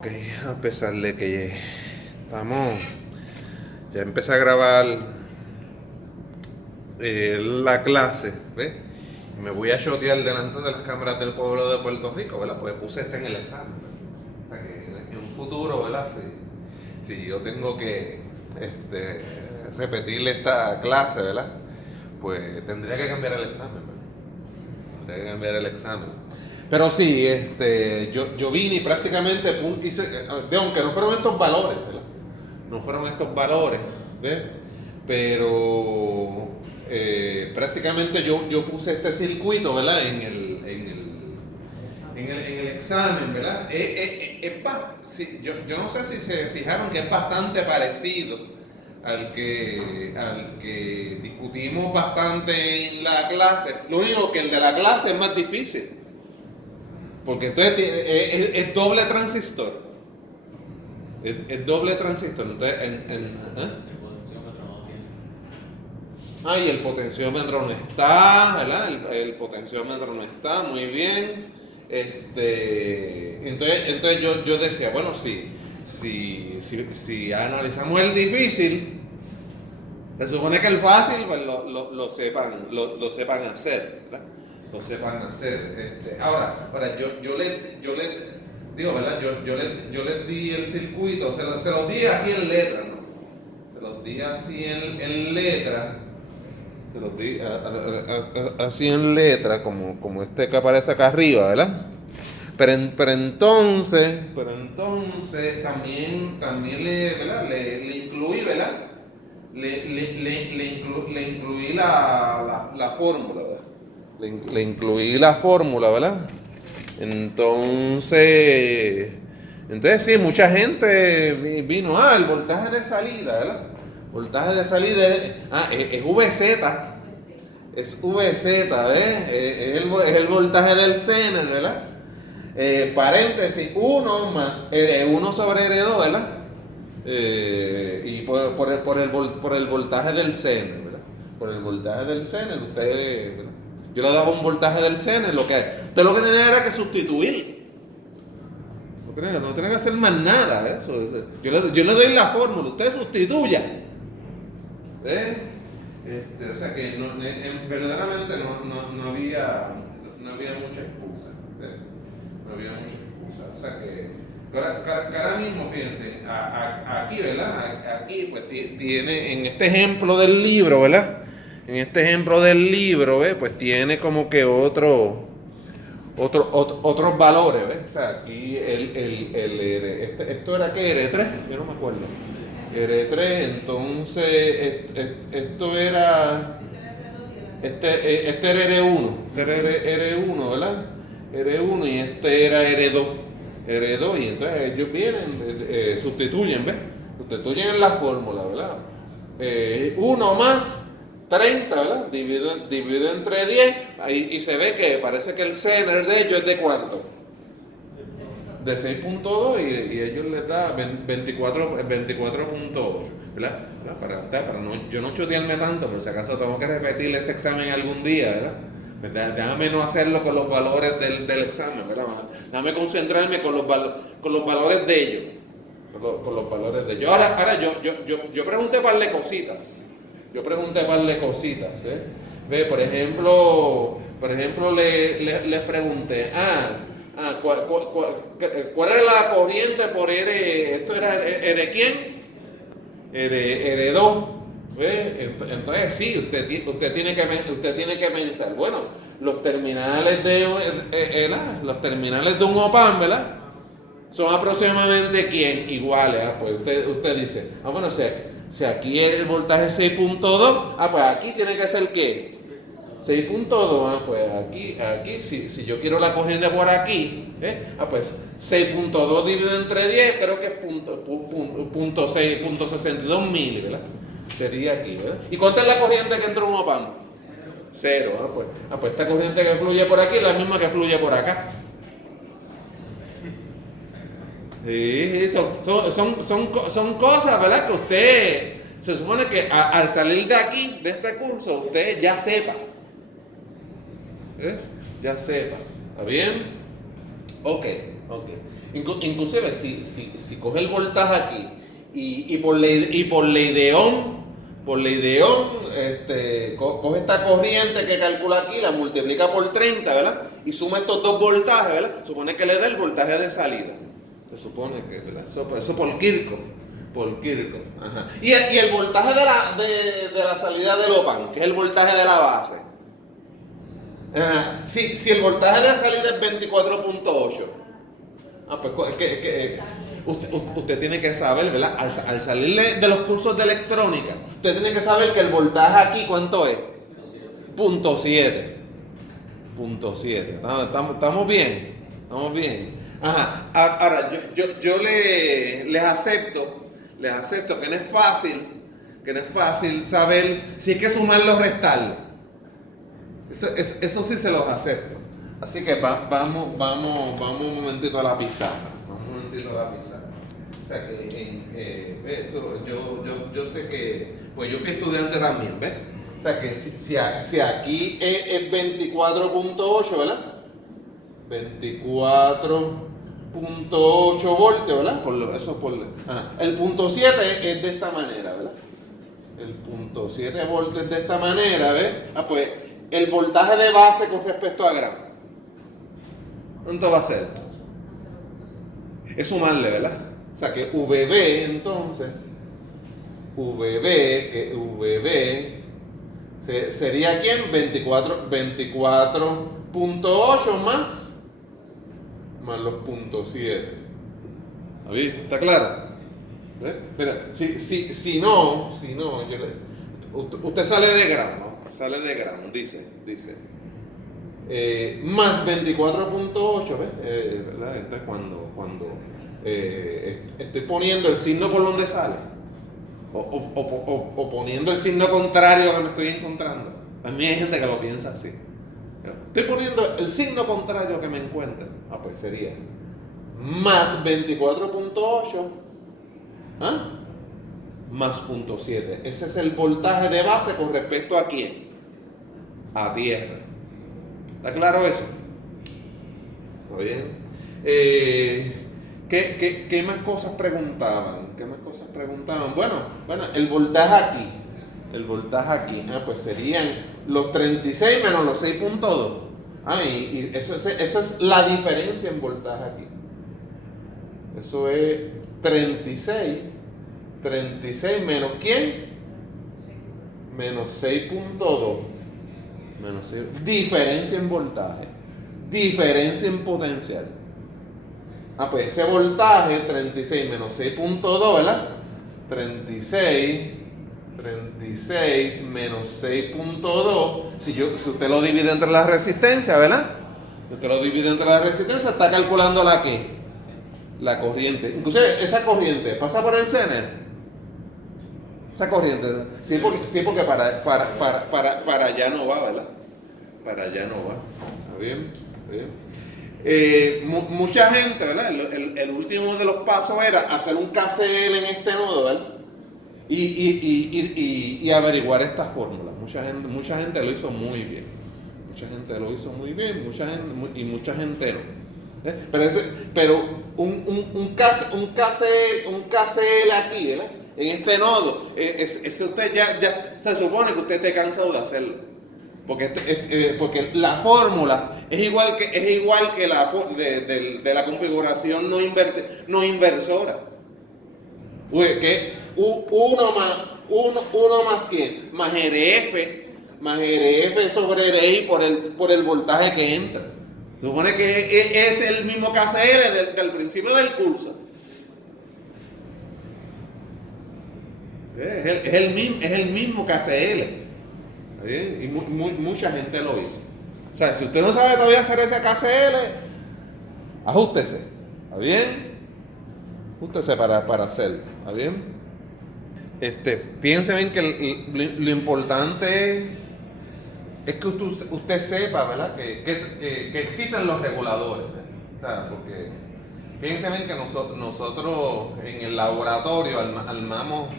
Ok, a pesar de que estamos, ya empecé a grabar la clase, ¿ves? Me voy a shotear delante de las cámaras del pueblo de Puerto Rico, ¿verdad? Pues puse en el examen, ¿verdad? O sea que en un futuro, ¿verdad? Si yo tengo que repetir esta clase, ¿verdad? Pues tendría que cambiar el examen, ¿verdad? Tendría que cambiar el examen. Pero sí, yo vine y prácticamente hice, aunque no fueron estos valores, ¿verdad? No fueron estos valores, ¿ves? Pero prácticamente yo puse este circuito, ¿verdad? En el examen, ¿verdad? Sí, yo no sé si se fijaron que es bastante parecido al que discutimos bastante en la clase. Lo único que el de la clase es más difícil. Porque entonces es doble transistor. Es doble transistor. Entonces, ¿eh? Y el potenciómetro no está, ¿verdad? El potenciómetro no está, muy bien. Entonces yo decía, bueno, si analizamos el difícil, se supone que el fácil pues, lo sepan hacer, ¿verdad? Lo sepan hacer. Ahora yo le digo, ¿verdad? Yo les di el circuito, se los di así en letra, ¿no? Se los di así en letra. Se los di así en letra, como este que aparece acá arriba, ¿verdad? Pero entonces también ¿verdad? Le incluí, ¿verdad? Le incluí la fórmula, ¿verdad? Le incluí la fórmula, ¿verdad? Entonces, entonces sí, mucha gente vino, el voltaje de salida, ¿verdad? Voltaje de salida es VZ, es VZ, ¿ves? Es el voltaje del Zener, ¿verdad? Paréntesis, 1 más R1 sobre R2, ¿verdad? Y por el voltaje del Zener, ¿verdad? Por el voltaje del Zener, ustedes, ¿verdad? Yo le daba un voltaje del Zener, usted lo que tenía era que sustituir. No tiene que hacer más nada, eso. Yo le doy la fórmula, usted sustituya. ¿Ves? O sea que verdaderamente no había mucha excusa. ¿Ves? No había mucha excusa. O sea que ahora mismo, fíjense, aquí, ¿verdad? Aquí, pues tiene, en este ejemplo del libro, ¿verdad? En este ejemplo del libro, ¿ves? Pues tiene como que otros valores, ¿ves? O sea, aquí esto era qué, R3, yo no me acuerdo. R3, entonces esto era, este era R1, R1, ¿verdad? R1 y este era R2, R2 y entonces ellos vienen, sustituyen, ¿ves? Sustituyen en la fórmula, ¿verdad? 1 más 30, ¿verdad? Dividido entre 10 y se ve que parece que el Zener de ellos es de cuánto. De 6.2 y ellos les da 24.8, ¿verdad? Para yo no chotearme tanto, por si acaso tengo que repetir ese examen algún día, ¿verdad? Pues déjame no hacerlo con los valores del examen, ¿verdad? Déjame concentrarme con los valores de ellos. Con los valores de ellos. Ahora yo pregunté par de cositas. Ve, por ejemplo, les pregunté, ¿cuál era la corriente por R? ¿Esto era R quién? R2. ¿Ve? Entonces sí, usted tiene que pensar, bueno, los terminales de un OPAM, ¿verdad? Son aproximadamente ¿quién? Iguales. Pues usted dice, bueno, si aquí el voltaje es 6.2, pues aquí tiene que ser ¿qué? 6.2, pues aquí si yo quiero la corriente por aquí, pues 6.2 dividido entre 10, creo que es punto 62 mil, ¿verdad? Sería aquí, ¿verdad? ¿Y cuánta es la corriente que entra en un OPAM? Cero, pues esta corriente que fluye por aquí es la misma que fluye por acá. Sí, son cosas, ¿verdad? Que usted se supone que al salir de aquí, de este curso, usted ya sepa. Ya sepa. ¿Está bien? Ok. Ok. Inclusive si coge el voltaje aquí y por la ideón, coge esta corriente que calcula aquí, la multiplica por 30, ¿verdad? Y suma estos dos voltajes, ¿verdad? Supone que le da el voltaje de salida. Se supone que, ¿verdad? Eso por Kirchhoff. Por Kirchhoff. Ajá. Y el voltaje de la salida del OPAN, que es el voltaje de la base. Ajá. Si el voltaje de la salida es 24.8. Pues usted tiene que saber, ¿verdad? Al salir de los cursos de electrónica, usted tiene que saber que el voltaje aquí, ¿cuánto es? 0.7. 0.7. ¿Estamos bien? ¿Estamos bien? Ajá. Ahora, yo les acepto que no es fácil saber si hay que sumarlo o restarlo. Eso sí se los acepto. Así que vamos un momentito a la pizarra. O sea que eso, yo sé que, pues yo fui estudiante también, ¿ves? O sea que si aquí es 24.8, ¿verdad? 24.8 voltios, ¿verdad? El punto 7 es de esta manera, ¿verdad? El punto 7 voltios de esta manera, ¿ves? Pues el voltaje de base con respecto a gramo. ¿Cuánto va a ser? Es sumarle, ¿verdad? O sea que VB, entonces, VB sería ¿quién? 24.8 más los puntos 7. ¿Está bien? ¿Está claro? ¿Ves? Mira, si no, usted sale de gramo, dice. Más 24.8, ¿ves? ¿Verdad? Entonces cuando estoy poniendo el signo por donde sale o poniendo el signo contrario que me estoy encontrando. También hay gente que lo piensa así. Estoy poniendo el signo contrario que me encuentre. Pues sería más 24.8 más 0.7. Ese es el voltaje de base con respecto a quién? A tierra. ¿Está claro eso? ¿Está bien? ¿Qué más cosas preguntaban? Bueno, el voltaje aquí. Pues serían los 36 menos los 6.2. Y eso es la diferencia en voltaje aquí. Eso es 36 menos ¿quién? Menos 6.2. Diferencia en voltaje, diferencia en potencial. Pues ese voltaje 36 menos 6.2, ¿verdad? 36 menos 6.2. Si usted lo divide entre las resistencias, ¿verdad? Está calculando la corriente. Inclusive esa corriente pasa por el Zener. Esa corriente, sí, porque para allá no va, ¿verdad? Para allá no va. ¿Está bien? Mucha gente, ¿verdad? El último de los pasos era hacer un KCL en este nodo, ¿verdad? Y averiguar esta fórmula. Mucha gente lo hizo muy bien. Mucha gente no. Pero un KCL aquí, ¿verdad? En este nodo, ese usted ya se supone que usted esté cansado de hacerlo. Porque la fórmula es igual que la de la configuración no inversora. Que uno más ¿quién? Más RF sobre RI por el voltaje que entra. Se supone que es el mismo KCL del principio del curso. Es el mismo KCL. Y mucha gente lo hizo. O sea, si usted no sabe todavía hacer ese KCL, ajústese. ¿Está bien? Ajústese para hacerlo. ¿Está bien? Piense bien que lo importante es que usted sepa, ¿verdad? Que existen los reguladores. O sea, porque piense bien que nosotros en el laboratorio armamos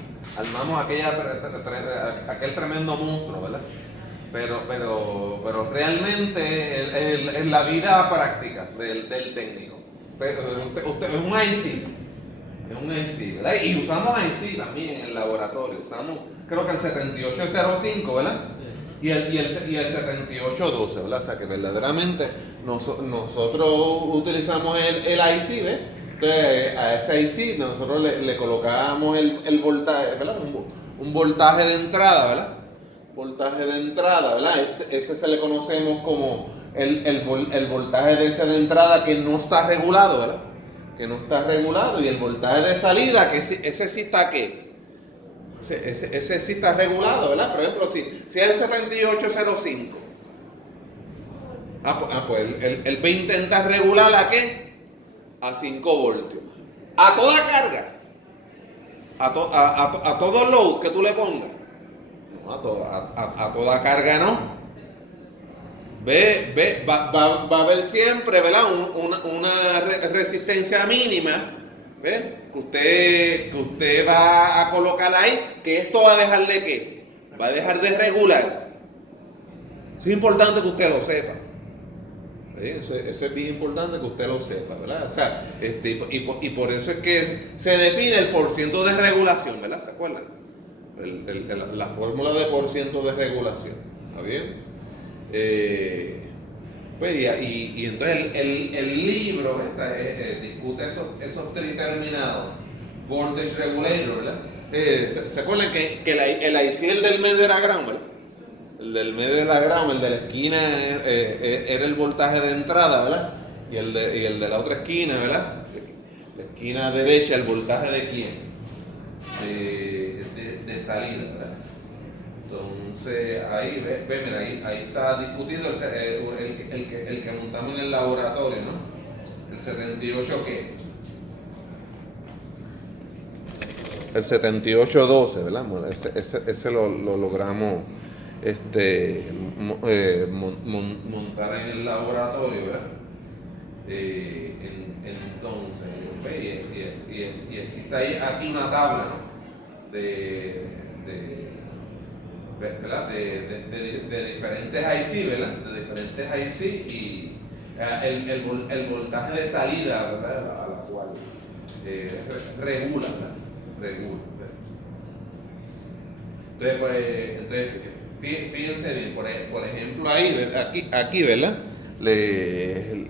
aquel tremendo monstruo, ¿verdad? Pero realmente es la vida práctica del técnico. Usted es un IC. Es un IC, ¿verdad? Y usamos IC también en el laboratorio. Usamos, creo que el 7805, ¿verdad? Sí. Y el 7812, ¿verdad? O sea que verdaderamente nosotros utilizamos el IC, ¿ves? Entonces a ese IC nosotros le colocábamos el voltaje, ¿verdad? Un voltaje de entrada, ¿verdad? Voltaje de entrada, ¿verdad? Ese se le conocemos como el voltaje de ese de entrada que no está regulado, ¿verdad? Que no está regulado. Y el voltaje de salida, que ese sí está ¿qué? Ese sí está regulado, ¿verdad? Por ejemplo, si es el 7805, pues él va a intentar regular ¿a qué? A 5 voltios. A toda carga. A todo load que tú le pongas. No, a toda carga no. Va a haber siempre, ¿verdad? Una resistencia mínima, ¿ves? Que usted va a colocar ahí, que esto va a dejar de ¿qué? Va a dejar de regular. Eso es importante que usted lo sepa. ¿Sí? Eso es bien importante que usted lo sepa, ¿verdad? O sea, y por eso es que se define el porciento de regulación, ¿verdad? ¿Se acuerdan? La fórmula de porciento de regulación. ¿Está bien? Pues y entonces el libro discute esos determinados voltage regulator, ¿verdad? ¿Se acuerdan que el IC, el del medio era ground, ¿verdad? El del medio era ground, el de la esquina era el voltaje de entrada, ¿verdad? Y el de la otra esquina, ¿verdad? La esquina derecha, el voltaje de quién? De salida, ¿verdad? Entonces ahí, mira, ahí está discutido el que montamos en el laboratorio, ¿no? El 78 ¿qué? El 7812, ¿verdad? Bueno, ese lo logramos montar en el laboratorio, ¿verdad? Entonces, y existe ahí aquí una tabla, ¿no? ¿verdad? De diferentes IC, ¿verdad? De diferentes IC y el voltaje de salida, ¿verdad? A la cual regula, ¿verdad? Regula, ¿verdad? Entonces, fíjense bien, por ejemplo ahí, aquí, ¿verdad? Le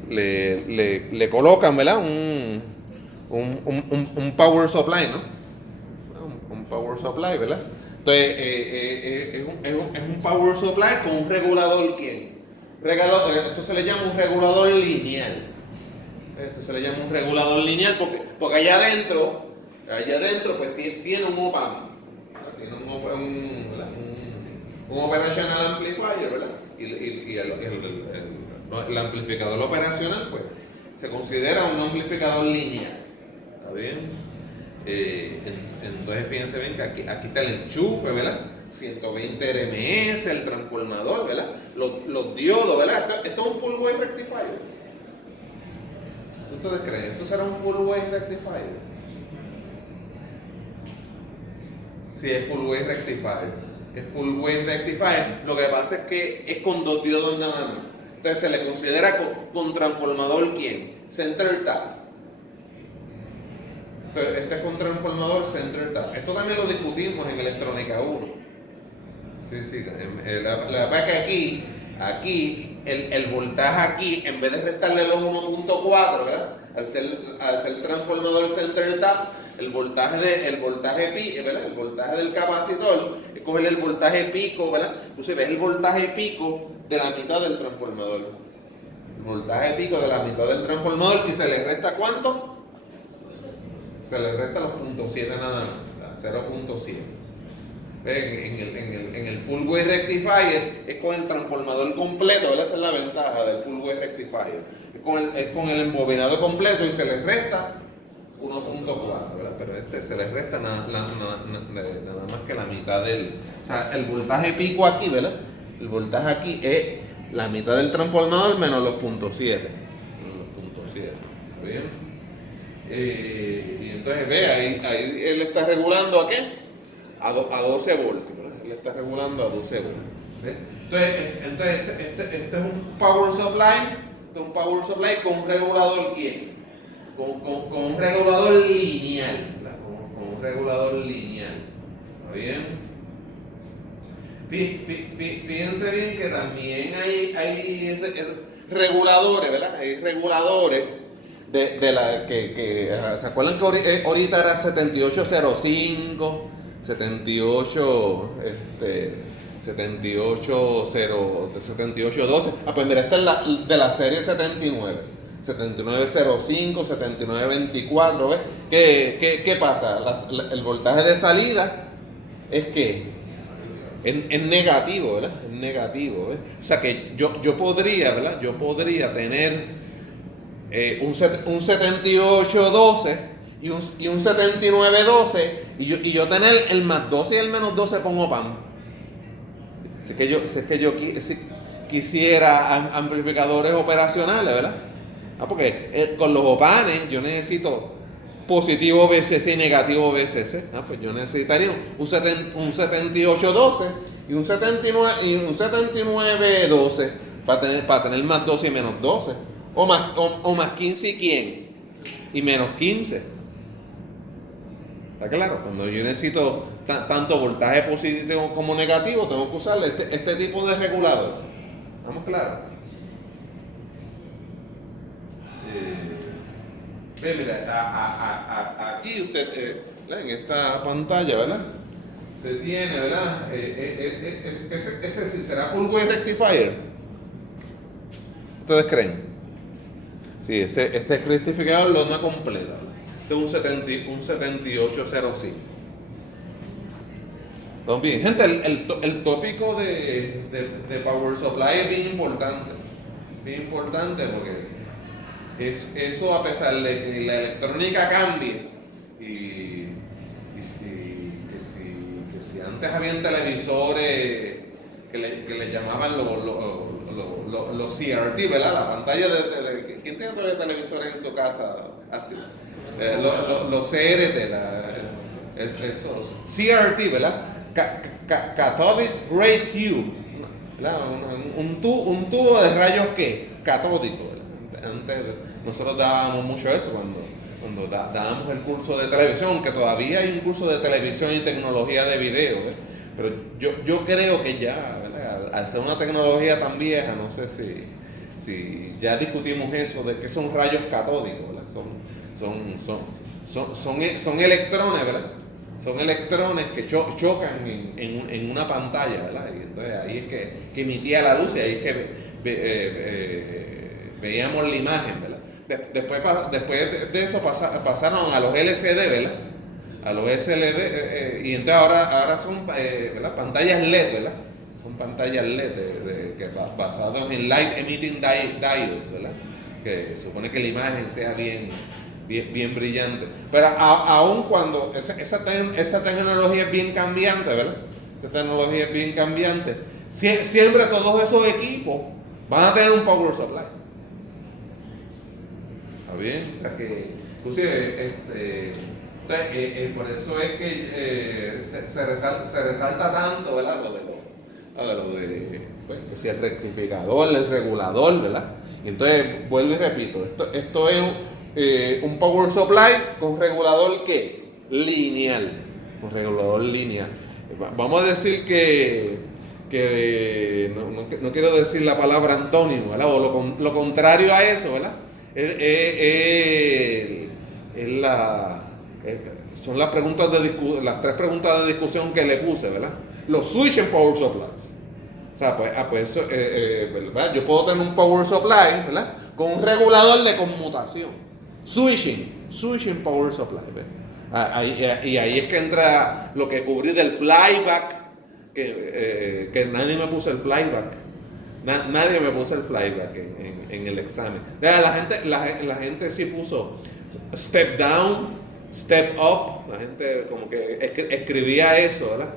colocan, ¿verdad? Un power supply, ¿no? Un power supply, ¿verdad? Entonces, es un power supply con un regulador, ¿quién? Esto se le llama un regulador lineal. Esto se le llama un regulador lineal porque allá adentro pues tiene un op-amp. Tiene un operational amplifier, ¿verdad? Y el amplificador operacional, pues, se considera un amplificador lineal. ¿Está bien? Entonces fíjense bien que aquí está el enchufe, ¿verdad? 120 RMS, el transformador, ¿verdad? Los diodos, ¿verdad? Esto es un full wave rectifier. ¿Ustedes creen? ¿Esto será un full wave rectifier? Sí, es full wave rectifier. Es full wave rectifier. Lo que pasa es que es con 2 diodos nada más. Entonces se le considera con transformador ¿quién? Center tap. Este es con transformador center tap. Esto también lo discutimos en electrónica 1. Sí. La verdad es que aquí el voltaje aquí, en vez de restarle los 1.4, ¿verdad? Al ser transformador center tap, el voltaje pi, ¿verdad? El voltaje del capacitor es coger el voltaje pico, ¿verdad? Entonces ves el voltaje pico de la mitad del transformador. El voltaje pico de la mitad del transformador y se le resta ¿cuánto? Se le resta los 0.7 nada más, 0.7. En el full wave rectifier es con el transformador completo, ¿verdad? Esa es la ventaja del full wave rectifier. Es con el embobinado completo y se le resta 1.4, ¿verdad? Pero se le resta nada más que la mitad o sea, el voltaje pico aquí, ¿verdad? El voltaje aquí es la mitad del transformador menos los 0.7. ¿Bien? Y entonces ve, ahí él está regulando ¿a qué? A 12 voltios, ¿verdad? Él está regulando a 12 voltios. ¿Ves? Entonces este es un power supply, con un regulador ¿quién? con un regulador lineal, ¿verdad? Con un regulador lineal. ¿Está bien? Fíjense bien que también hay reguladores, ¿verdad? Hay reguladores de la que ¿se acuerdan que ahorita era 7805, 7812? Pues mira, esta es de la serie 79. 7905, 7924, ¿ves? ¿Qué pasa? El voltaje de salida es que es negativo, ¿verdad? Es negativo, ¿ves? O sea que yo podría, ¿verdad? Yo podría tener un 7812 y un 7912 y yo tener el más 12 y el menos 12 pongo pan. Si es que yo quisiera amplificadores operacionales, ¿verdad? Porque con los opanes yo necesito positivo VCC y negativo VCC. Pues yo necesitaría un 7812 y un 7912 para tener más 12 y menos 12. O más 15 y quién. Y menos 15. ¿Está claro? Cuando yo necesito tanto voltaje positivo como negativo, tengo que usar este tipo de regulador. ¿Estamos claros? Mira, aquí usted, en esta pantalla, ¿verdad? Usted tiene, ¿verdad? Ese sí será full wave rectifier. ¿Ustedes creen? Sí, ese rectificador lo no completa. Este es un 7805. Entonces, bien, gente, el tópico de Power Supply es bien importante. Bien importante porque eso, a pesar de que la electrónica cambie que si antes habían televisores que le llamaban los CRT, ¿verdad? La pantalla ¿quién tiene todavía televisores en su casa? Así. Los CRT, esos CRT, ¿verdad? Cathodic Ray Tube, ¿verdad? Un tubo de rayos catódicos, ¿verdad? Antes nosotros dábamos mucho eso cuando dábamos el curso de televisión, que todavía hay un curso de televisión y tecnología de video, ¿ves? Pero yo creo que ya, ¿verdad? Al ser una tecnología tan vieja, no sé si ya discutimos eso de que son rayos catódicos, ¿verdad? Son electrones, ¿verdad? Son electrones que chocan en una pantalla, ¿verdad? Y entonces ahí es que emitía la luz y ahí es que veíamos la imagen, ¿verdad? Después de eso pasaron a los LCD, ¿verdad? A los SLD, y entonces ahora son ¿verdad? Pantallas LED, ¿verdad? Son pantallas LED basadas en Light Emitting Diodes, ¿verdad? Que supone que la imagen sea bien brillante. Pero aun cuando esa tecnología es bien cambiante, ¿verdad? Esa tecnología es bien cambiante. Siempre todos esos equipos van a tener un power supply. ¿Está bien? O sea que, inclusive, por eso es que se resalta tanto, ¿verdad? Lo de pues, que si el rectificador, el regulador, ¿verdad? Y entonces, vuelvo y repito, esto es un power supply con regulador ¿qué? Lineal. Con regulador lineal. Vamos a decir que no quiero decir la palabra antónimo, ¿verdad? O lo contrario a eso, ¿verdad? Son las tres preguntas de discusión que le puse, ¿verdad? Los switching power supplies. O sea, pues eso, ¿verdad? Yo puedo tener un power supply, ¿verdad? Con un regulador de conmutación. Switching power supply, ¿verdad? Y ahí es que entra lo que cubrí del flyback, que nadie me puso el flyback. Nadie me puso el flyback en el examen. La gente sí puso step down, step up. La gente como que escribía eso, ¿verdad?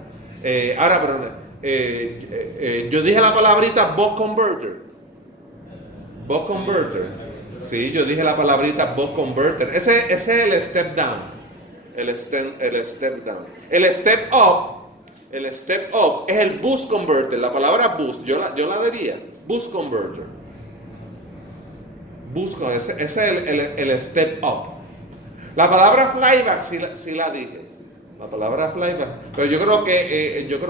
Yo dije la palabrita Buck Converter. Buck Converter. Sí, yo dije la palabrita Buck Converter. Ese es el step down. El step down. El step up es el boost converter. La palabra boost, yo la diría. Boost converter. busco, ese es el step up. La palabra flyback sí la dije. La palabra flyback. Pero yo creo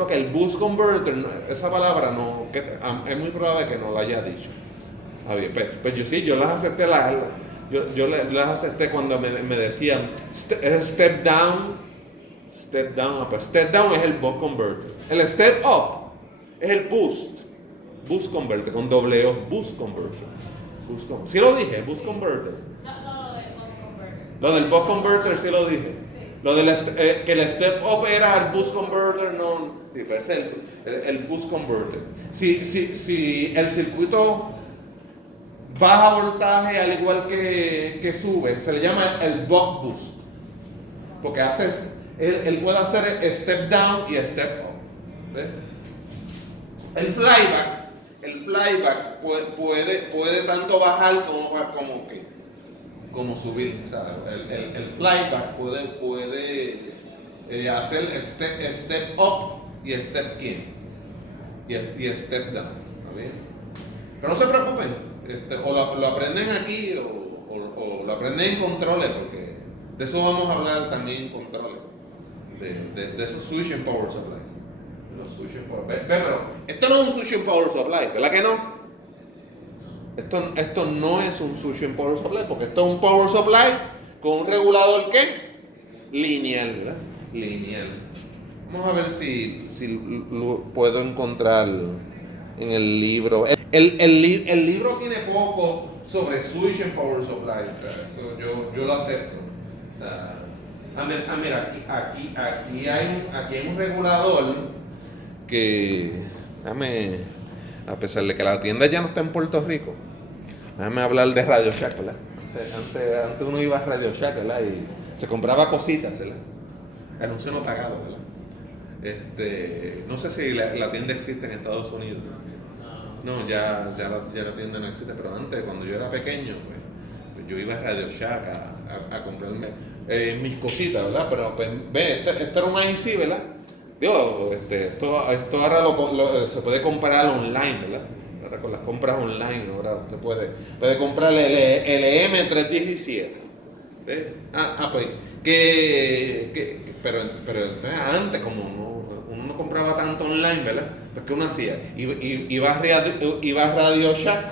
que el boost converter, esa palabra no, es muy probable que no la haya dicho. Pues yo las acepté, yo las acepté cuando me decían step down, pues step down es el boost converter. El step up es el boost converter, con doble O, boost converter. Sí lo dije, boost converter. Lo del boost converter sí lo dije. Sí. Lo del que el step up era el boost converter, no, es el boost converter. Si el circuito baja voltaje al igual que sube, se le llama el buck boost. Porque él puede hacer step down y step up. ¿Ves? El flyback puede tanto bajar como subir. O sea, el flyback puede hacer step up y step y step down. ¿Está bien? Pero no se preocupen, o lo aprenden aquí o lo aprenden en controles, porque de eso vamos a hablar también en controles, de esos switching power supplies. Pero esto no es un switching power supply, ¿verdad que no? Esto no es un switching power supply, porque esto es un power supply con un regulador ¿qué? Lineal, ¿verdad? Lineal. Vamos a ver si lo puedo encontrar en el libro. El libro tiene poco sobre switching power supply, o sea, eso yo lo acepto. O sea, mira, aquí hay un regulador que, a pesar de que la tienda ya no está en Puerto Rico, déjame hablar de Radio Shack, ¿verdad? Antes uno iba a Radio Shack, ¿verdad? Y se compraba cositas, ¿verdad? Anuncio no pagado, ¿verdad? No sé si la tienda existe en Estados Unidos. No, ya la tienda no existe, pero antes, cuando yo era pequeño, pues yo iba a Radio Shack a comprarme mis cositas, ¿verdad? Pero pues, esto era un IC, ¿verdad? Digo, esto ahora se puede comprar online, ¿verdad? Ahora con las compras online, ahora usted puede comprar el LM317. ¿Ves? Pues, pero antes, como uno no compraba tanto online, ¿verdad? Pues, ¿qué uno hacía? Iba a Radio Shack,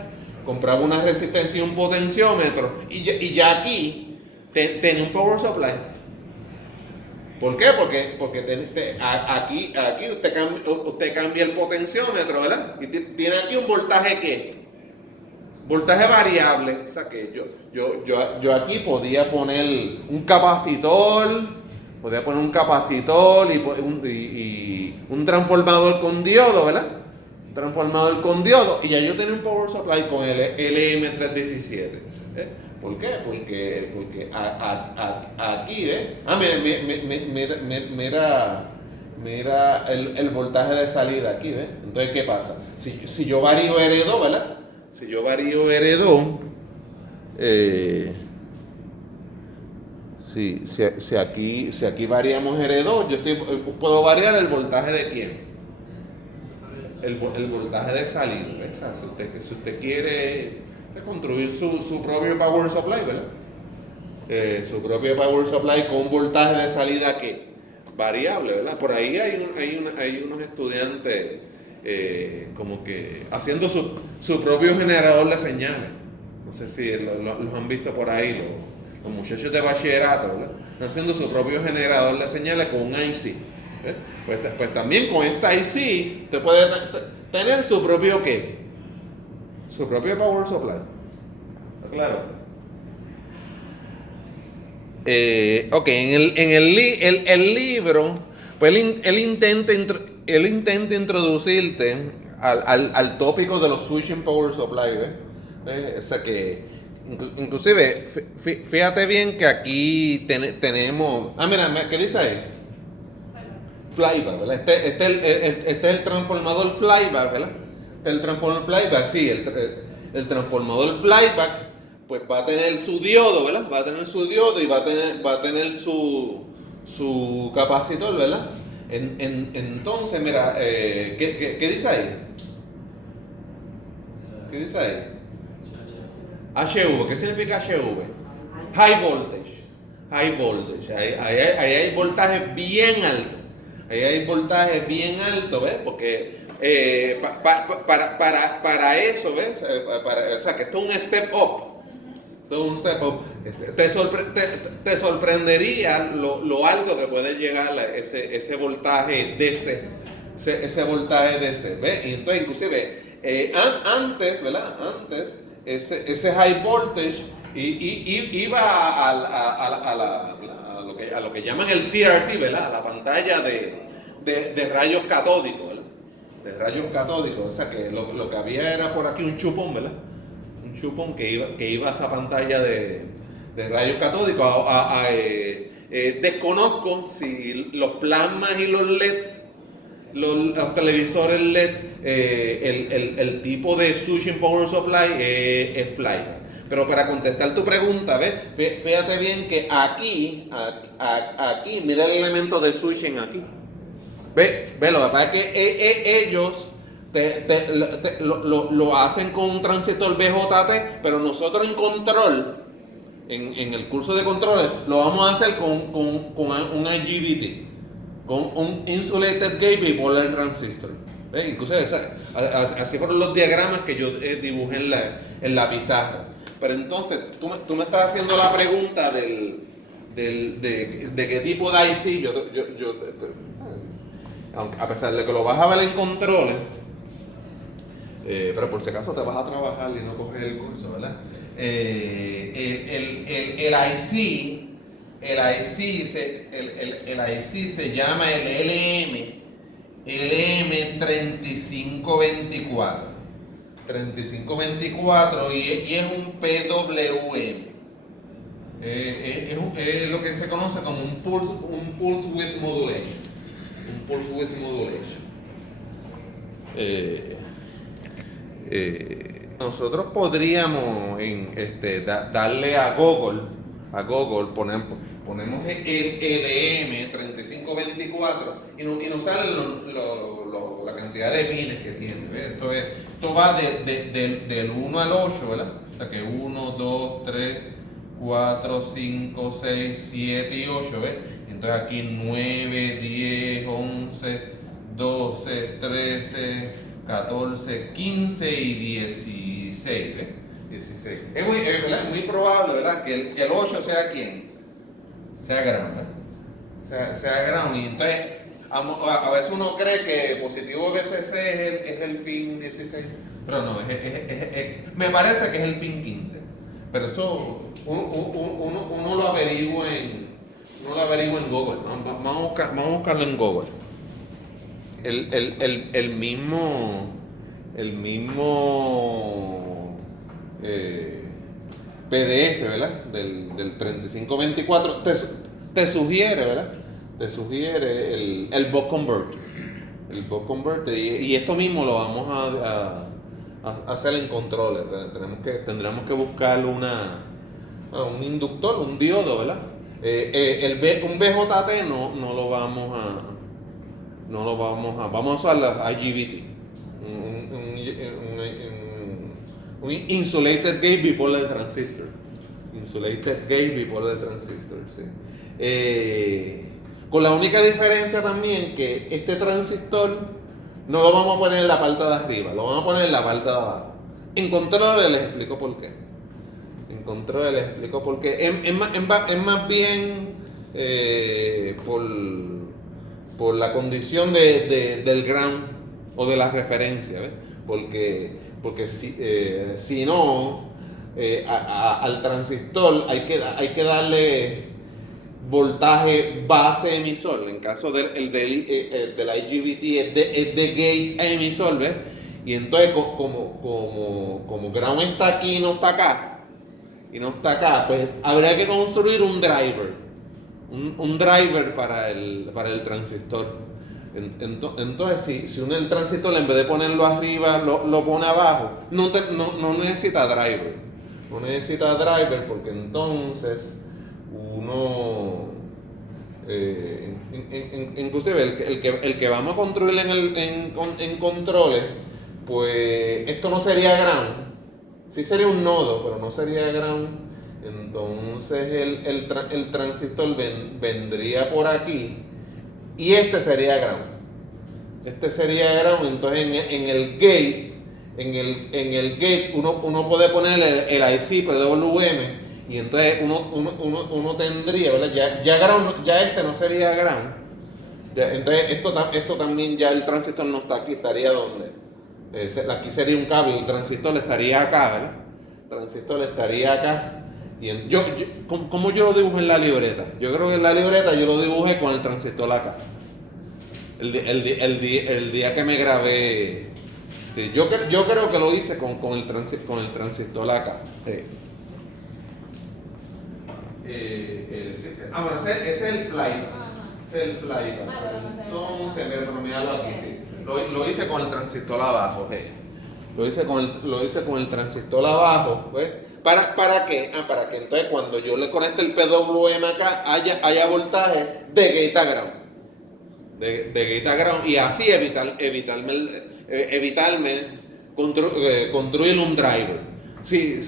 compraba una resistencia y un potenciómetro, y ya aquí tenía un power supply. ¿Por qué? Porque aquí usted cambia el potenciómetro, ¿verdad? Y tiene aquí un voltaje ¿qué? Voltaje variable. O sea que yo aquí podía poner un capacitor y un transformador con diodo, ¿verdad? Un transformador con diodo, y ya yo tenía un power supply con el LM317. ¿Por qué? Porque aquí, ¿ves? Mira el voltaje de salida aquí, ¿ves? Entonces, ¿qué pasa? Si yo varío R2, ¿verdad? Si yo varío R2, si aquí variamos R2, puedo variar el voltaje de quién. El voltaje de salida, ¿ves? O sea, si usted quiere construir su propio power supply, ¿verdad? Su propio power supply con un voltaje de salida que variable, ¿verdad? Por ahí hay unos estudiantes como que haciendo su propio generador de señales. No sé si los han visto por ahí, los muchachos de bachillerato, ¿verdad? Están haciendo su propio generador de señales con un IC. Pues también con esta IC usted puede tener su propio ¿qué? Su propio power supply. ¿Está claro? Ok, en el libro, pues él intenta introducirte al tópico de los switching power supply, ¿ves? O sea que, inclusive, fíjate bien que aquí tenemos... mira, ¿qué dice ahí? Flyback, ¿verdad? Este es el transformador flyback, ¿verdad? El transformador flyback, sí, el transformador flyback, pues va a tener su diodo, ¿verdad? Va a tener su diodo y va a tener su capacitor, ¿verdad? Entonces, mira, ¿qué dice ahí? ¿Qué dice ahí? HV, ¿qué significa HV? High voltage. High voltage. Ahí hay voltajes bien altos. Ahí hay voltajes bien altos, ¿ves? Porque para eso, ¿ves? O sea, que esto es un step up. Esto es un step up. Te sorprendería lo alto que puede llegar ese voltaje DC. Ese voltaje DC, ¿ves? Y entonces, inclusive, antes, ¿verdad? Antes, ese high voltage iba a lo que llaman el CRT, ¿verdad? A la pantalla de rayos catódicos, ¿verdad? De rayos catódicos. O sea que lo que había era por aquí un chupón, ¿verdad? Un chupón que iba a esa pantalla de rayos catódicos. Desconozco si los plasmas y los LED, los televisores LED, el tipo de switching power supply es fly. Pero para contestar tu pregunta, ¿ves? Fíjate bien que aquí, mira el elemento de switching aquí. Ve, lo que pasa es que ellos lo hacen con un transistor BJT, pero nosotros en control, en el curso de controles, lo vamos a hacer con un IGBT, con un Insulated Gate Bipolar Transistor. Incluso así fueron los diagramas que yo dibujé en la pizarra. Pero entonces, tú me estás haciendo la pregunta de qué tipo de IC. Aunque, a pesar de que lo vas a ver en controles, pero por si acaso te vas a trabajar y no coger el curso, ¿verdad? El IC se llama el LM3524. 3524 y es un PWM. Es lo que se conoce como un pulse width modulation. Un pulse width modulation. Nosotros podríamos darle a Google, ponemos el LM3524 y nos sale la cantidad de pines que tiene. Esto va del 1 al 8, ¿verdad? O sea que 1, 2, 3, 4, 5, 6, 7 y 8, ¿ves? Entonces aquí 9, 10, 11, 12, 13, 14, 15 y 16, ¿ves? 16. Es muy probable, ¿verdad? Que el 8 sea ¿quién? Sea ground, ¿verdad? Sea ground. Y entonces, a veces uno cree que positivo VCC es el pin 16, pero no, me parece que es el pin 15. Pero eso uno lo averigua en Google, ¿no? Vamos a buscarlo en Google. El mismo PDF, ¿verdad? Del 3524 te sugiere, ¿verdad? Te sugiere el buck converter. El buck converter. Y esto mismo lo vamos a hacer en controles. Tendremos que buscar un inductor, un diodo, ¿verdad? Un BJT no lo vamos a usar la IGBT, un Insulated Gate Bipolar Transistor. Insulated Gate Bipolar Transistor, sí. Con la única diferencia también que este transistor no lo vamos a poner en la parte de arriba, lo vamos a poner en la parte de abajo. En control les explico por qué. Es más bien por la condición del ground o de la referencia, ¿ves? Porque si no, al transistor hay que darle voltaje base emisor. En caso del IGBT es de gate emisor, ¿ves? Y entonces como ground está aquí y no está acá, pues habría que construir un driver. Un driver para el transistor. Entonces, si uno el transistor en vez de ponerlo arriba lo pone abajo, no necesita driver. No necesita driver porque entonces uno, inclusive el que vamos a construir en controles, pues esto no sería ground. Sí sería un nodo, pero no sería ground. Entonces el transistor vendría por aquí y este sería ground. Este sería ground. Entonces en el gate, en el gate uno puede poner el IC PWM y entonces uno tendría, ¿verdad? Ya este no sería ground. Entonces esto también ya el transistor no está aquí, estaría donde. Aquí sería un cable, el transistor estaría acá, ¿verdad? El transistor estaría acá. ¿Cómo yo lo dibujo en la libreta? Yo creo que en la libreta yo lo dibujé con el transistor acá. El día que me grabé. Sí, yo creo que lo hice con el transistor acá. Sí. Bueno, ese es el flyback. Ese es el flyback. Entonces, pero míralo aquí, sí. Lo hice con el transistor abajo, Lo hice con el transistor abajo, ¿ves? ¿Para qué? Para que entonces cuando yo le conecte el PWM acá haya voltaje de gate a ground. De gate a ground y así evitarme construir un driver. Sí,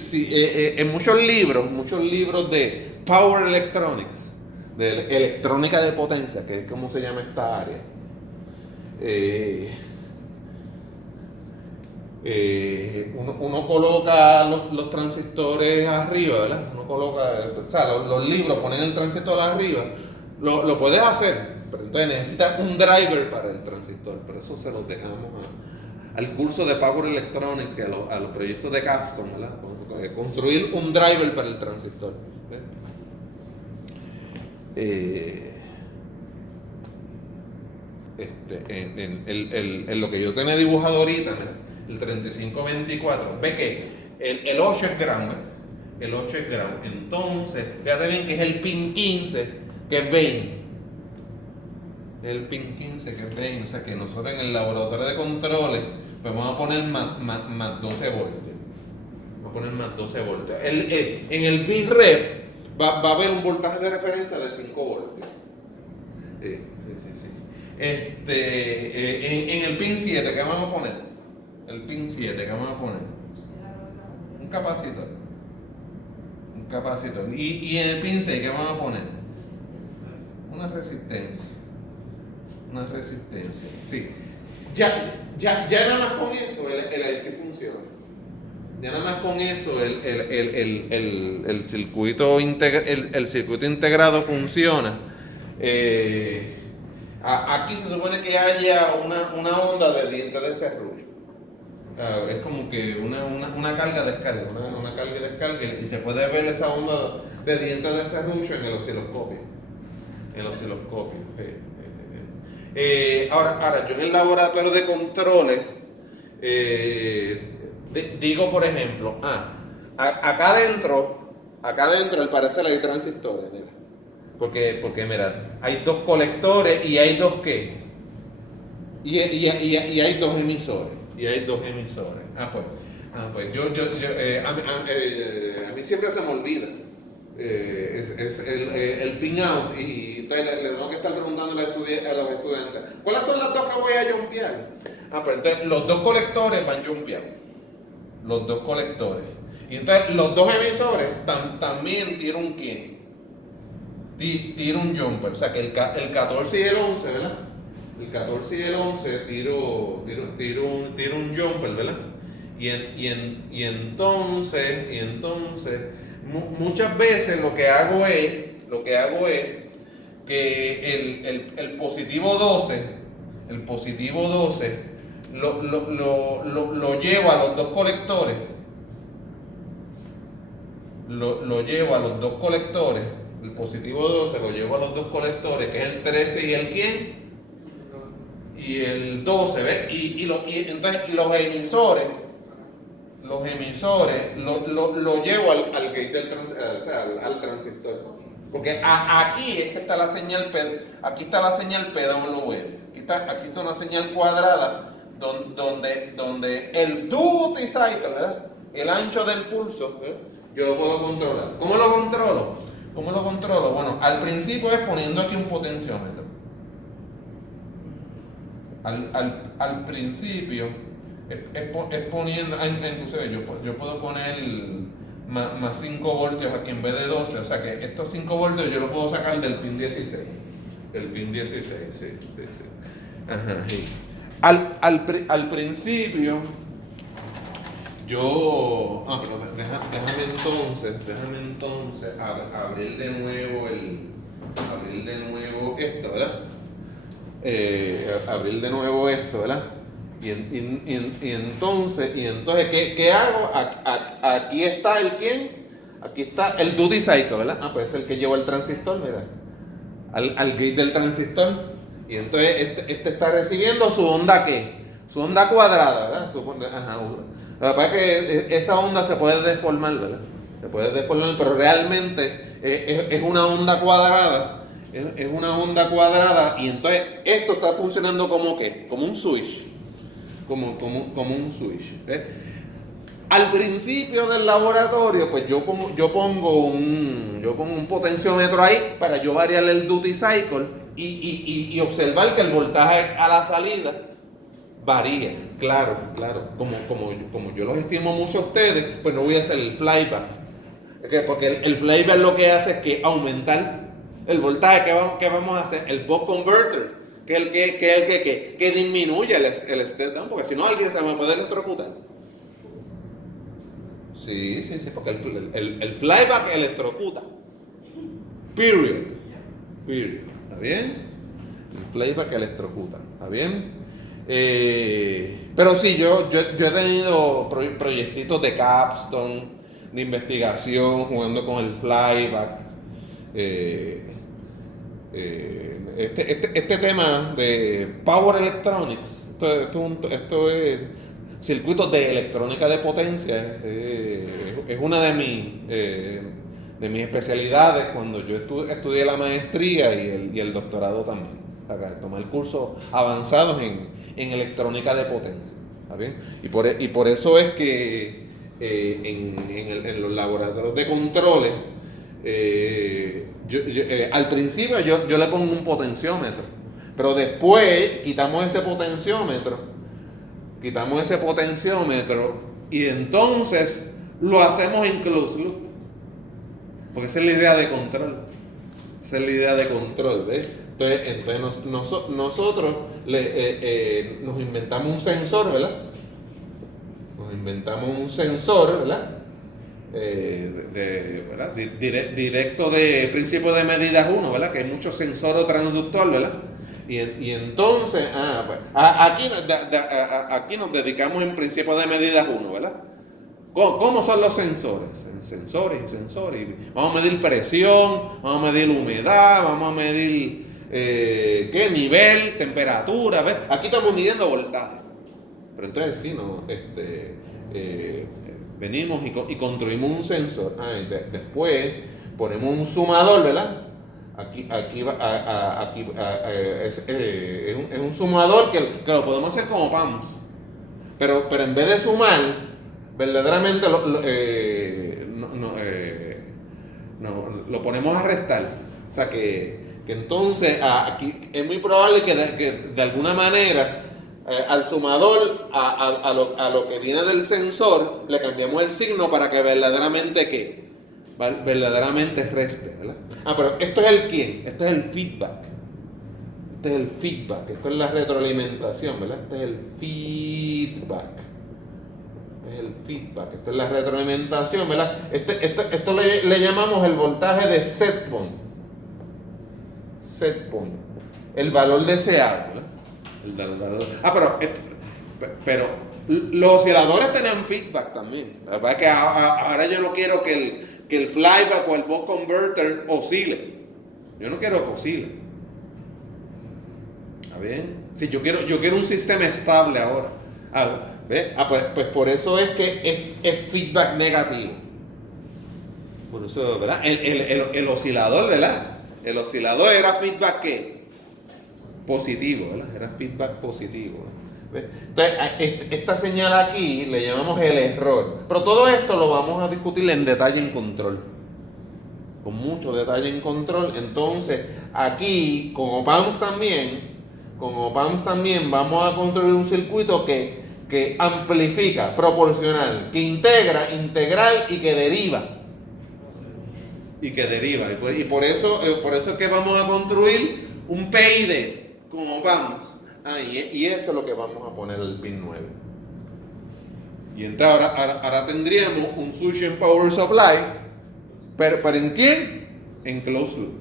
en muchos libros de Power Electronics, de electrónica de potencia, que es como se llama esta área, uno coloca los transistores arriba, ¿verdad? Uno coloca, o sea, los libros ponen el transistor arriba, lo puedes hacer, pero entonces necesitas un driver para el transistor, pero eso se los dejamos al curso de Power Electronics y a los proyectos de Capstone, ¿verdad? Construir un driver para el transistor. En lo que yo tenía dibujado ahorita, el 3524, ve que el 8 es ground, el 8 es ground. Entonces, fíjate bien que es el pin 15, que es 20. El pin 15, que es 20. O sea que nosotros en el laboratorio de controles, pues vamos a poner más 12 voltios. Vamos a poner más 12 voltios. En el pin ref va a haber un voltaje de referencia de 5 voltios. Sí. En el pin 7, ¿qué vamos a poner? El pin 7, ¿qué vamos a poner? Un capacitor. Un capacitor. Y en el pin 6, ¿qué vamos a poner? Una resistencia. Una resistencia. Sí. Ya nada más con eso el IC funciona. Ya nada más con eso el circuito integrado funciona. Aquí se supone que haya una onda de dientes de serrucho. Es como que una carga-descarga, una carga y descarga, y se puede ver esa onda de dientes de serrucho en el osciloscopio. Ahora, yo en el laboratorio de controles digo, por ejemplo, acá adentro al parecer hay transistores, mira. Porque mira, hay dos colectores y hay dos ¿qué? Y hay dos emisores. A mí siempre se me olvida. Es el pin out y entonces le tengo que estar preguntando a los estudiantes ¿cuáles son las dos que voy a jumpear? Pues entonces los dos colectores van jumpear. Los dos colectores. Y entonces los dos emisores también tiran un ¿quién? Tiro un jumper, o sea que el 14 y el 11, ¿verdad? El 14 y el 11 tiro un jumper, ¿verdad? Y entonces muchas veces lo que hago es que el positivo 12 lo llevo a los dos colectores. Lo llevo a los dos colectores. El positivo 12 lo llevo a los dos colectores, que es el 13 y el ¿quién? Y el 12, ¿ves? Y entonces los emisores lo llevo al gate al transistor. Porque aquí es que está la señal PWM. Aquí está una señal cuadrada donde el duty cycle, ¿verdad? El ancho del pulso, ¿verdad? Yo lo puedo controlar. ¿Cómo lo controlo? Bueno, al principio es poniendo aquí un potenciómetro. Al principio es poniendo, inclusive yo puedo poner más 5 voltios aquí en vez de 12, o sea que estos 5 voltios yo los puedo sacar del pin 16. El pin 16, sí, sí, sí. Ajá, sí. Al principio, pero déjame entonces abrir de nuevo esto, ¿verdad? Abrir de nuevo esto, ¿verdad? Y entonces, ¿qué hago? Aquí está el quién, aquí está el duty cycle, ¿verdad? Pues es el que lleva el transistor, mira, al gate del transistor. Y entonces este está recibiendo su onda, ¿qué? Su onda cuadrada, ¿verdad? Ajá. Lo que pasa es que esa onda se puede deformar, ¿verdad? Se puede deformar, pero realmente es una onda cuadrada. Es una onda cuadrada y entonces esto está funcionando como ¿qué? Como un switch. Como un switch. ¿Ves? Al principio del laboratorio, pues yo pongo un potenciómetro ahí para yo variar el duty cycle y observar que el voltaje a la salida varía. Claro. Como yo los estimo mucho a ustedes, pues no voy a hacer el flyback. Porque el flyback lo que hace es que aumentar el voltaje que vamos a hacer, el buck converter, que es el que disminuye el step down, porque si no alguien se me puede electrocutar. Sí, porque el flyback electrocuta. Period. ¿Está bien? El flyback electrocuta. ¿Está bien? Pero sí, yo he tenido proyectitos de capstone, de investigación, jugando con el flyback. Este tema de Power Electronics, esto es circuitos de electrónica de potencia, es una de mis especialidades cuando yo estudié la maestría y el doctorado también. Acá, tomar cursos avanzados en electrónica de potencia. ¿Está bien? Y por eso es que en los laboratorios de controles, al principio yo le pongo un potenciómetro, pero después quitamos ese potenciómetro y entonces lo hacemos en closed loop, porque esa es la idea de control. ¿Ves? Entonces nosotros nos inventamos un sensor, ¿verdad? ¿Verdad? ¿Verdad? Directo de principio de medidas 1, ¿verdad? Que hay mucho sensor o transductor, ¿verdad? Y entonces, pues, aquí nos dedicamos en principio de medidas 1, ¿verdad? ¿Cómo son los sensores? Sensores. Vamos a medir presión, vamos a medir humedad, vamos a medir ¿qué? Nivel, temperatura, ¿ves? Aquí estamos midiendo voltaje. Pero entonces sí, ¿no? Venimos y construimos un sensor. Después ponemos un sumador, ¿verdad? Es un sumador que lo podemos hacer como PAMS. Pero en vez de sumar, verdaderamente lo ponemos a restar. O sea que entonces aquí es muy probable que de alguna manera al sumador, a lo que viene del sensor, le cambiamos el signo para que verdaderamente reste, ¿verdad? Pero esto es el quién, esto es el feedback. Esto es la retroalimentación, ¿verdad? Este es el feedback. Esto es la retroalimentación, ¿verdad? Esto le llamamos el voltaje de set point. El valor deseado, ¿verdad? Pero los osciladores tenían feedback también. La verdad es que ahora yo no quiero que el flyback o el buck converter oscile. Yo no quiero que oscile. ¿Está bien? Sí, yo quiero un sistema estable ahora. ¿Ves? Pues por eso es que es feedback negativo. Por eso, ¿verdad? El oscilador, ¿verdad? El oscilador era feedback ¿qué? Positivo, ¿verdad? Era feedback positivo. ¿Ves? Entonces, esta señal aquí le llamamos el error. Pero todo esto lo vamos a discutir en detalle en control. Con mucho detalle en control. Entonces, aquí, con OP-AMPs también vamos a construir un circuito que que amplifica, proporcional, que integra, integral y que deriva. Y por eso es que vamos a construir un PID, como vamos. Y eso es lo que vamos a poner el pin 9. Y entonces ahora tendríamos un Switching Power Supply, pero ¿en quién? En closed loop.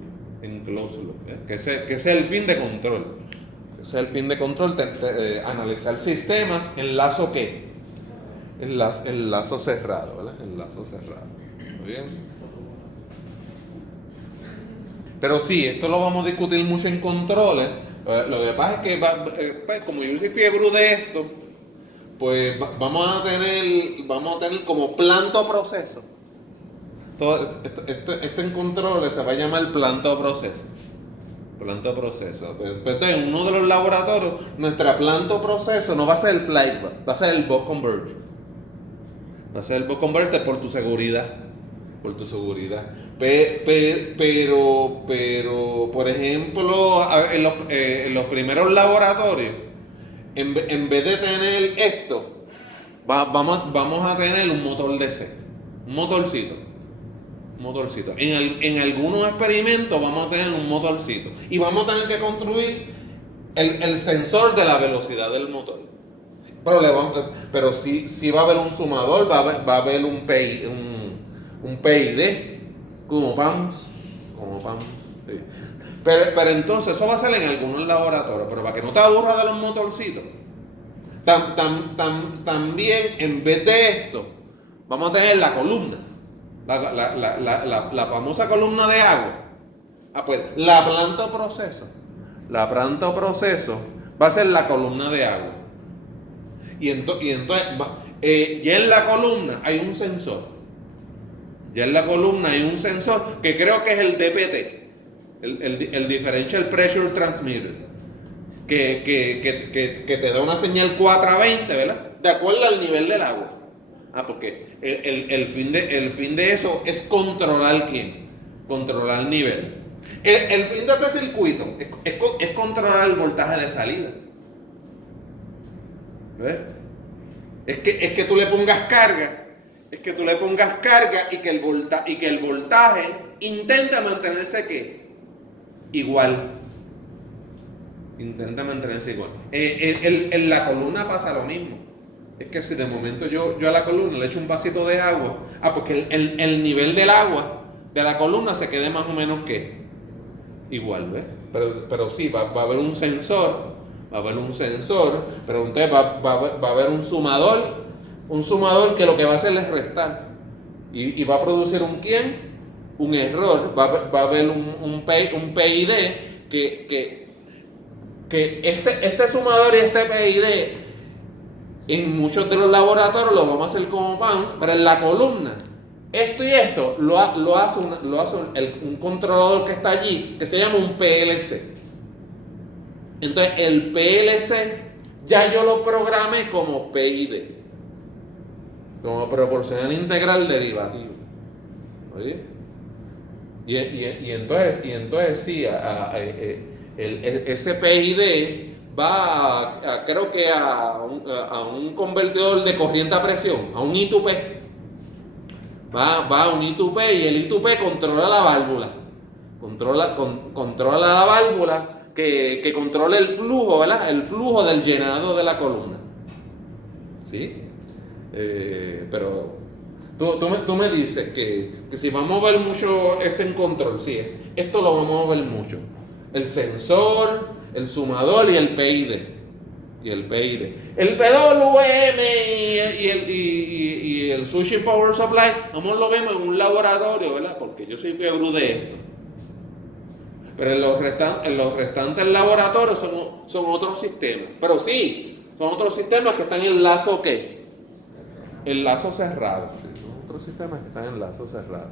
Que ese es el fin de control. Ese es el fin de control, analizar sistemas en lazo ¿qué? En lazo cerrado, ¿verdad? En lazo cerrado. ¿Muy bien? Pero sí, esto lo vamos a discutir mucho en controles. Lo que pasa es que, pues, como yo soy fiebre de esto, pues vamos a tener como planto proceso. Todo esto en controles se va a llamar planto proceso. Entonces, en uno de los laboratorios, nuestra planto proceso no va a ser el flyback, va a ser el bus converter. Va a ser el bus converter por tu seguridad. Pero, por ejemplo, en los primeros laboratorios, en vez de tener esto, vamos a tener un motor DC, un motorcito. En algunos experimentos vamos a tener un motorcito y vamos a tener que construir el sensor de la velocidad del motor. Pero sí va a haber un sumador, va a haber un PID, como vamos. Sí. Pero entonces eso va a ser en algunos laboratorios, pero para que no te aburras de los motorcitos, también en vez de esto, vamos a tener la columna. La famosa columna de agua. Pues la planta o proceso va a ser la columna de agua. Y entonces ya en la columna hay un sensor. Que creo que es el DPT, el Differential Pressure Transmitter, que te da una señal 4 a 20, ¿verdad? De acuerdo al nivel del agua. Porque el fin de eso es controlar ¿quién? Controlar el nivel. El fin de este circuito es controlar el voltaje de salida. ¿Ves? Es que tú le pongas carga. Y que el voltaje intenta mantenerse ¿qué? Igual. En la columna pasa lo mismo. Es que si de momento yo a la columna le echo un vasito de agua, porque el nivel del agua de la columna se quede más o menos ¿qué? Igual, ¿ves? Pero sí, va a haber un sensor, pero entonces va a haber un sumador que lo que va a hacer es restar. Y va a producir un ¿quién? Un error. Va a haber un PID que este sumador y este PID en muchos de los laboratorios lo vamos a hacer como bounce, pero en la columna, esto y esto lo hace un controlador que está allí, que se llama un PLC. Entonces, el PLC ya yo lo programé como PID, como proporcional integral derivativo. ¿Oye? Y entonces sí, ese PID va creo que a un convertidor de corriente a presión, a un I2P. Va a un I2P y el I2P controla la válvula. Controla la válvula que controla el flujo, ¿verdad? El flujo del llenado de la columna. ¿Sí? Pero tú me dices que si vamos a ver mucho en control, sí, esto lo vamos a ver mucho. El sensor, el sumador y el PID. El PWM y el Switching Power Supply, vamos lo vemos en un laboratorio, ¿verdad? Porque yo soy fiebre de esto. Pero en los restantes laboratorios son otros sistemas. Pero sí, son otros sistemas que están en lazo ¿qué? En lazo cerrado. Son otros sistemas que están en lazo cerrado.